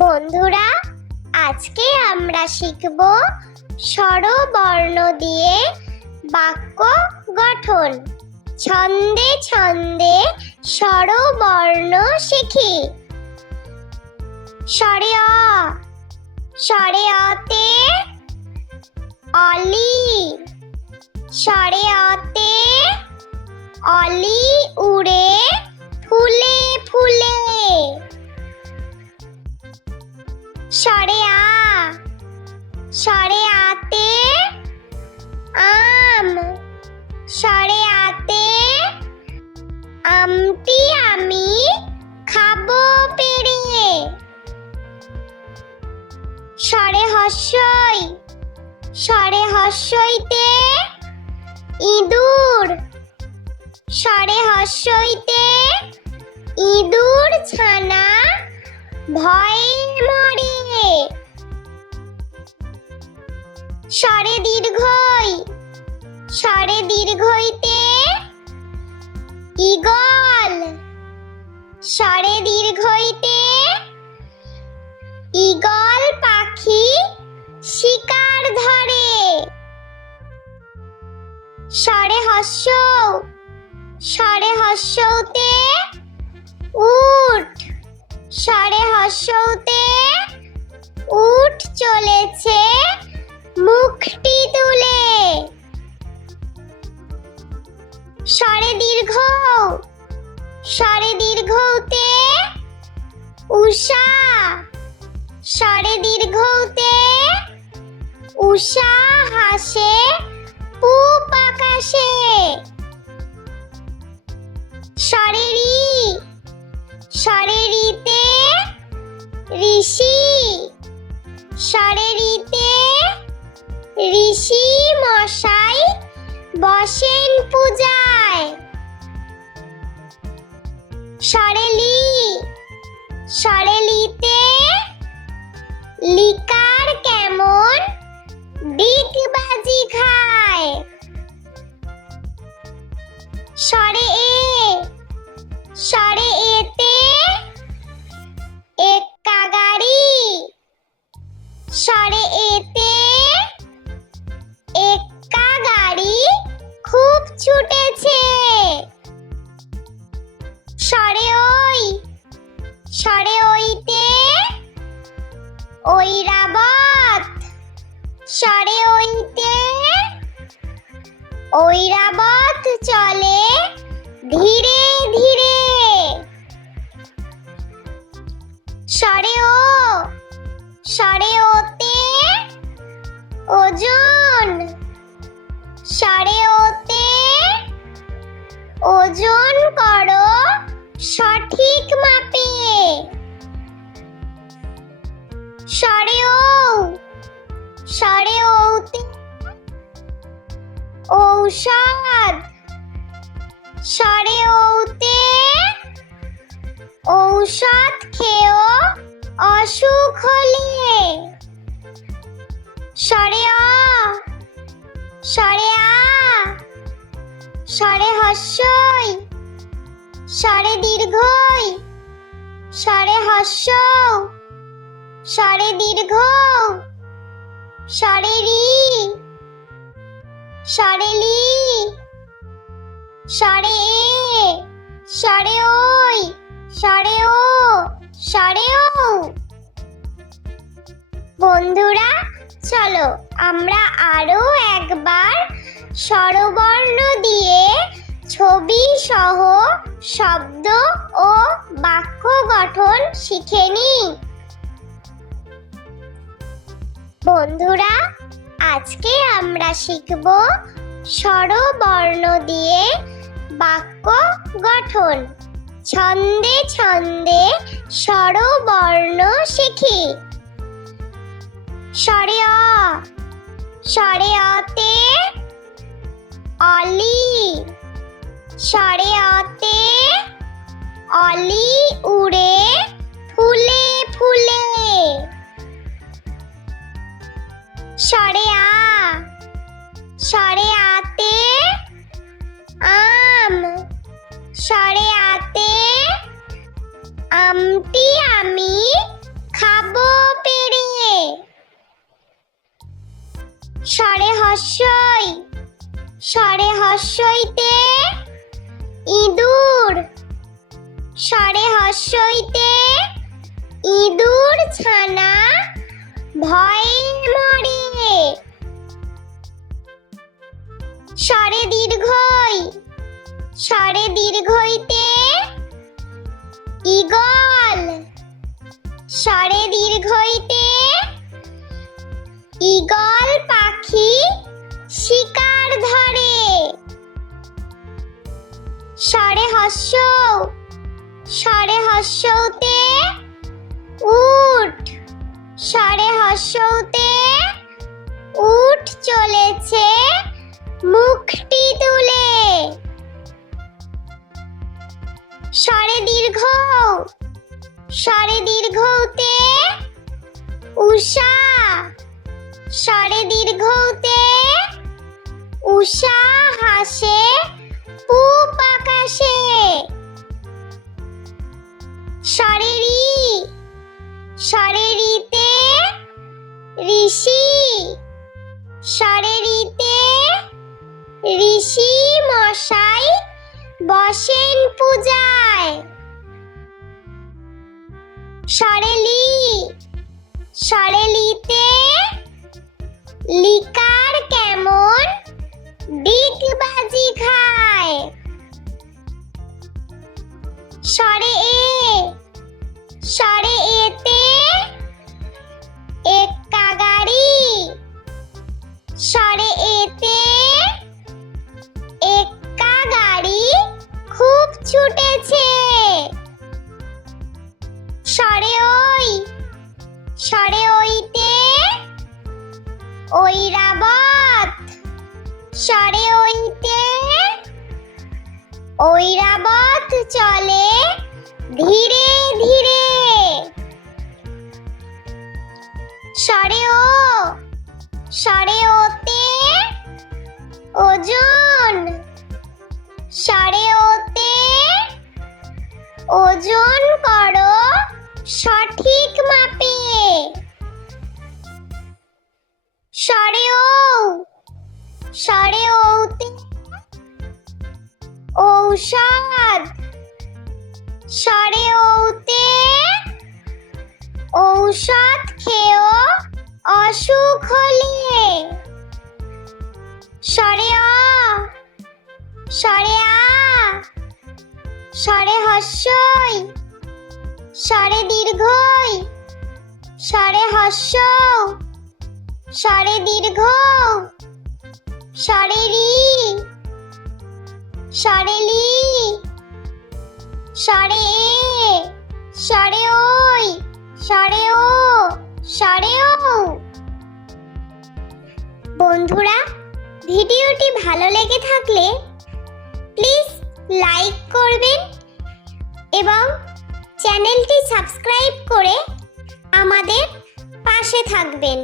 বন্ধুরা, আজকে আমরা শিখব স্বরবর্ণ দিয়ে বাক্য গঠন। ছন্দে ছন্দে স্বরবর্ণ শিখি। স্বরে অ, স্বরে অতে অলি, স্বরে অতে অলি উড়ে ফুলে ফুলে। স্বরে আ, স্বরে আতে আম, স্বরে আতে আমটি আমি খাবো পেড়ে। স্বরে হর্ষই, স্বরে হর্ষইতে ইঁদুর, স্বরে হর্ষইতে ইঁদুর ছানা ভয়ে মরে। স্বরে দীর্ঘই, স্বরে দীর্ঘইতে ঈগল, স্বরে দীর্ঘইতে ঈগল পাখি শিকার ধরে। স্বরে হর্ষৌ, স্বরে হর্ষৌতে উট, স্বরে হর্ষৌতে উট চলেছে মুখটি তুলে। স্বরে দীর্ঘ, স্বরে দীর্ঘতে উষা, স্বরে দীর্ঘতে উষা হাসে পূব আকাশে। স্বরে রি, স্বরে রিতে ঋষি, স্বরে রিতে ঋষি মশাই বসেন পূজায়। স্বরে লি, স্বরে লিতে লিকার কেমন ডিগবাজি খায়। স্বরে এ, স্বরে এতে এক্কা গাড়ি, স্বরে এতে এক্কা গাড়ি খুব ছুটেছে। স্বরে ওই, স্বরে ওইতে ঐরাবত, স্বরে ওইতে ঐরাবত চলে ধীরে ধীরে। স্বরে ও, স্বরে ওতে ওজন, স্বরে ওতে ওজন করো সঠিক মাপে। স্বরে ও, স্বরে ওতে ঔষধ, স্বরে ওতে ঔষধ খেয়েও অসুখ হলে। স্বরে অ, স্বরে আ, স্বরে হর্ষই, স্বরে দীর্ঘই, স্বরে হর্ষৌ, স্বরে দীর্ঘ, স্বরে রি, স্বরে লি, স্বরে এ, স্বরে ওই, স্বরে ও, স্বরে ও। বন্ধুরা, চলো আমরা আরো একবার স্বরবর্ণ দিয়ে ছবি সহ শব্দ ও বাক্য গঠন শিখে নিই। বন্ধুরা, আজকে আমরা শিখব স্বরবর্ণ দিয়ে বাক্য গঠন। ছন্দে ছন্দে স্বরবর্ণ শিখি। স্বরে অ, স্বরে অতে অলি, স্বরে অতে অলি উড়ে ফুলে ফুলে। স্বরে আ, স্বরে আতে আম, স্বরে আতে আমটি আমি খাবো হস্যই স্বরে হস্যইতে ইঁদুর স্বরে হস্যইতে ইঁদুর ছানা ভয়ে মরে স্বরে দীর্ঘই স্বরে দীর্ঘইতে ঈগল স্বরে দীর্ঘইতে ঈগল পাখি শিকার ধরে স্বরে হস্য স্বরে হস্যতে উট স্বরে হস্যতে উট চলেছে মুখটি তুলে স্বরে দীর্ঘ স্বরে দীর্ঘতে উষা স্বরে দীর্ঘতে উষা হাসে পূব আকাশে স্বরে রি স্বরে রিতে ঋষি স্বরে রিতে ঋষি মশাই বসেন পূজায় স্বরে লি স্বরে লিতে লিকার কেমন ডিগবাজি খায় স্বরে এ স্বরে এতে এক্কা গাড়ি স্বরে এতে এক্কা গাড়ি খুব ছুটেছে স্বরে ওই স্বরে ওইতে ঐরাবত স্বরে ওইতে ঐরাবত চলে ধীরে ধীরে স্বরে ও স্বরে ওতে ওজন স্বরে ওতে ওজন করো সঠিক মাপে স্বরে ও স্বরে ওতে ঔষধ স্বরে ওতে ঔষধ খেয়েও অসুখ হলে স্বরে অ স্বরে আ স্বরে হস্যই স্বরে দীর্ঘই স্বরে হস্য স্বরে দীর্ঘ স্বরে রি স্বরে লি স্বরে এ স্বরে ওই স্বরে ও স্বরে ও। বন্ধুরা, ভিডিওটি ভালো লেগে থাকলে প্লিজ লাইক করবেন এবং চ্যানেলটি সাবস্ক্রাইব করে আমাদের পাশে থাকবেন।